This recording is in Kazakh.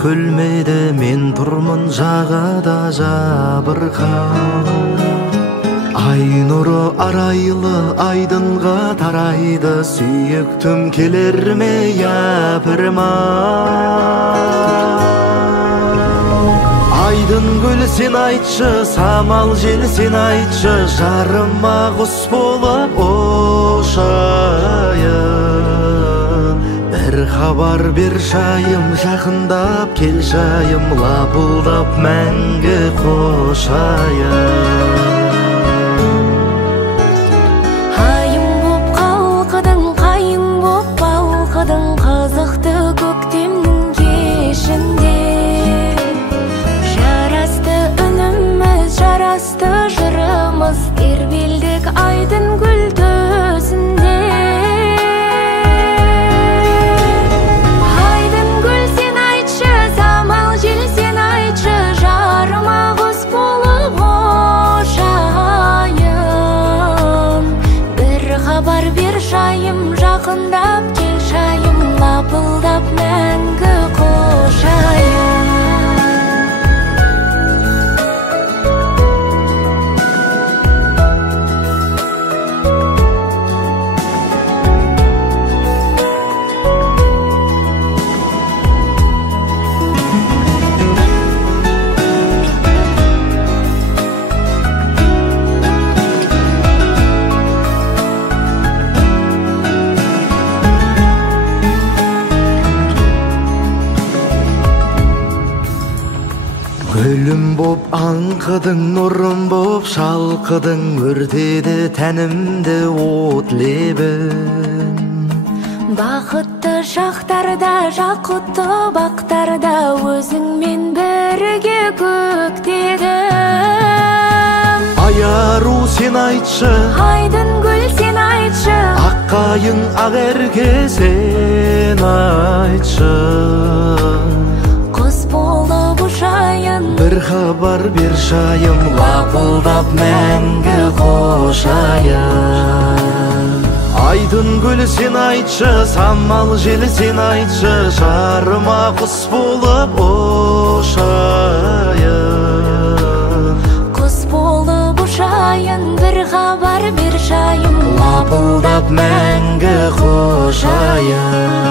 көлмеде мен тұрмын жағада жабырқап. Ай нұры арайлы айдынға тарайды, сүйіктім келер ме япырмай. Айдын көл сен айтшы, самал жел сен айтшы, жарыма құс болып ұшайын. Бір хабар бер шайым, жақындап кел жайым, лапылдап мәңгі қошайын. Айым боп қалқыдың, қайың боп балқыдың, қызықты көктемнің кешінде. Жарасты үніміз, жарасты жырымыз, тербелдік айдын гүл төсінде. Айдын гүл сен айтшы, самал жел сен айтшы, жарыма құс болып ұшайын. Бір хабар бер шайым, жақындап кел шайым, лапылдап мәңгі қошайын. Гүлім боп аңқыдың, нұрым боп шалқыдың, өртеді тәнімді от лебін. Бақытты шақтарда, жақұтты бақтарда, өзіңмен бірге көктедім. Аяру сен айтшы, Айдын гүл сен айтшы, аққайың ағерге сен айтшы. құс болып ұшайын. Бір хабар бер шайым, лапылдап мәңгі қошайын. Айдын көл сен айтшы, самал жел сен айтшы, жарыма құс болып ұшайын. Құс болып ұшайын, бір хабар бер шайым, лапылдап мәңгі қошайын.